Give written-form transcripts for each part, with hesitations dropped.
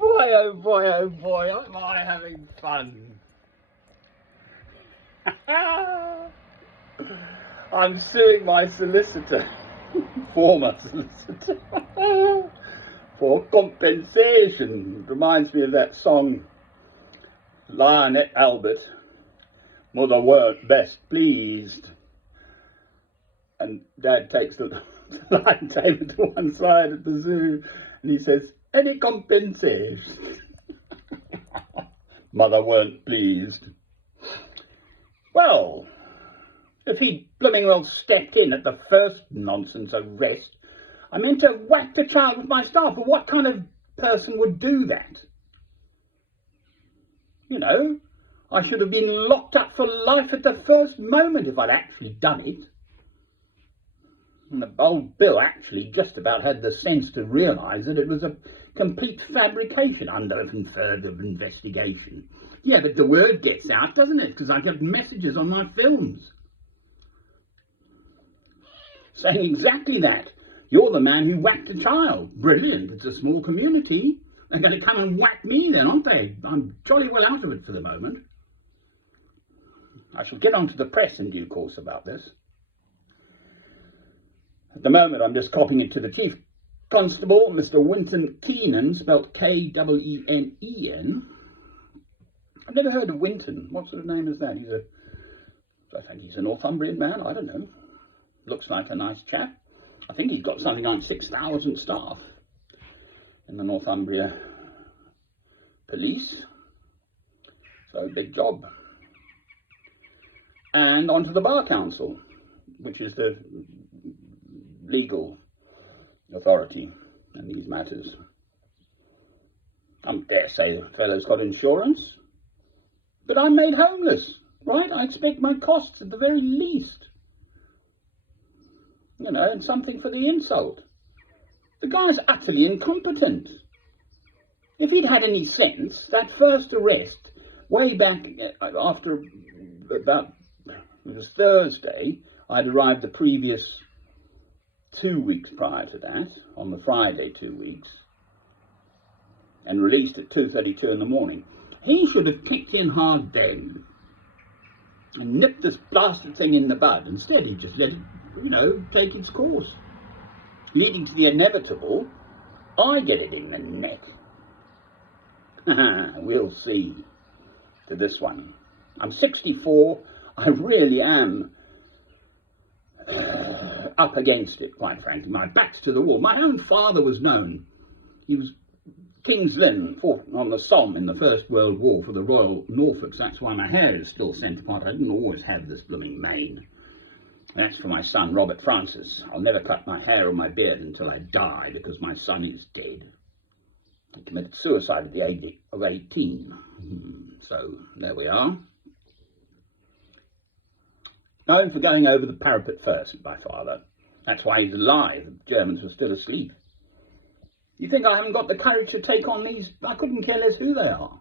Oh boy, am I having fun. I'm suing my solicitor, former solicitor, for compensation. Reminds me of that song, Lionel Albert, Mother weren't best pleased. And Dad takes the lion tamer to one side at the zoo and he says, any compensation? Mother weren't pleased. Well, if he'd blooming well stepped in at the first nonsense arrest, I meant to whack the child with my staff. But what kind of person would do that? You know, I should have been locked up for life at the first moment if I'd actually done it. And the old Bill actually just about had the sense to realise that it was a complete fabrication under further investigation. Yeah, but the word gets out, doesn't it? Because I get messages on my films saying exactly that. You're the man who whacked a child. Brilliant. It's a small community. They're going to come and whack me then, aren't they? I'm jolly well out of it for the moment. I shall get on to the press in due course about this. At the moment, I'm just copying it to the Chief Constable, Mr. Winton Keenan, spelt K-E-E-N-E-N. I've never heard of Winton. What sort of name is that? I think he's a Northumbrian man. I don't know. Looks like a nice chap. I think he's got something like 6,000 staff in the Northumbria police. So, big job. And onto the Bar Council, which is the legal authority in these matters. I dare say the fellow's got insurance, but I'm made homeless, right? I expect my costs at the very least. You know, and something for the insult. The guy's utterly incompetent. If he'd had any sense, that first arrest, way back after about, it was Thursday, I'd arrived the previous 2 weeks prior to that, on the Friday 2 weeks, and released at 2:32 in the morning. He should have kicked in hard then and nipped this blasted thing in the bud. Instead, he just let it, you know, take its course, leading to the inevitable. I get it in the neck. We'll see to this one. I'm 64. I really am up against it, quite frankly. My back's to the wall. My own father was known. He was King's Lynn, fought on the Somme in the First World War for the Royal Norfolks. That's why my hair is still sent apart. I didn't always have this blooming mane. That's for my son, Robert Francis. I'll never cut my hair or my beard until I die, because my son is dead. He committed suicide at the age of 18. So, there we are. Known for going over the parapet first, my father. That's why he's alive. The Germans were still asleep. You think I haven't got the courage to take on these? I couldn't care less who they are.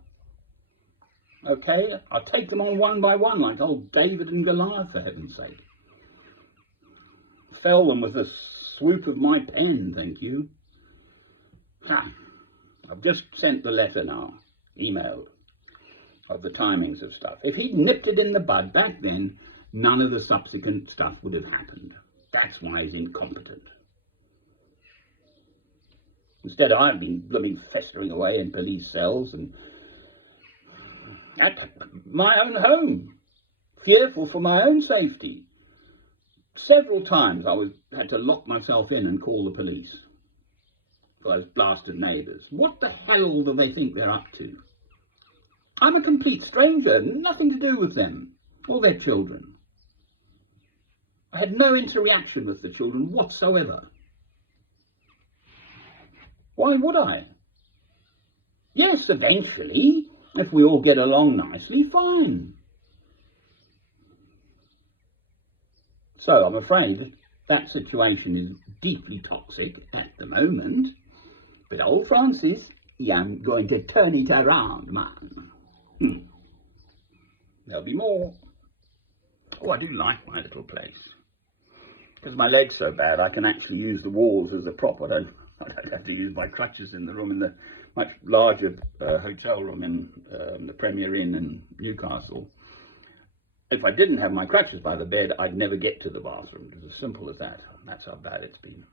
Okay? I'll take them on one by one, like old David and Goliath, for heaven's sake. Fell them with a swoop of my pen, thank you. I've just sent the letter now, emailed, of the timings of stuff. If he'd nipped it in the bud back then, none of the subsequent stuff would have happened. That's why he's incompetent. Instead, I've been blooming festering away in police cells and at my own home, fearful for my own safety. Several times I had to lock myself in and call the police for those blasted neighbours. What the hell do they think they're up to? I'm a complete stranger, nothing to do with them or their children. I had no interaction with the children whatsoever. Why would I? Yes, eventually, if we all get along nicely, fine. So I'm afraid that situation is deeply toxic at the moment. But old Francis, I'm going to turn it around, man. There'll be more. Oh, I do like my little place. Because my leg's so bad, I can actually use the walls as a prop. I I'd have to use my crutches in the room, in the much larger hotel room in the Premier Inn in Newcastle. If I didn't have my crutches by the bed, I'd never get to the bathroom. It was as simple as that. That's how bad it's been.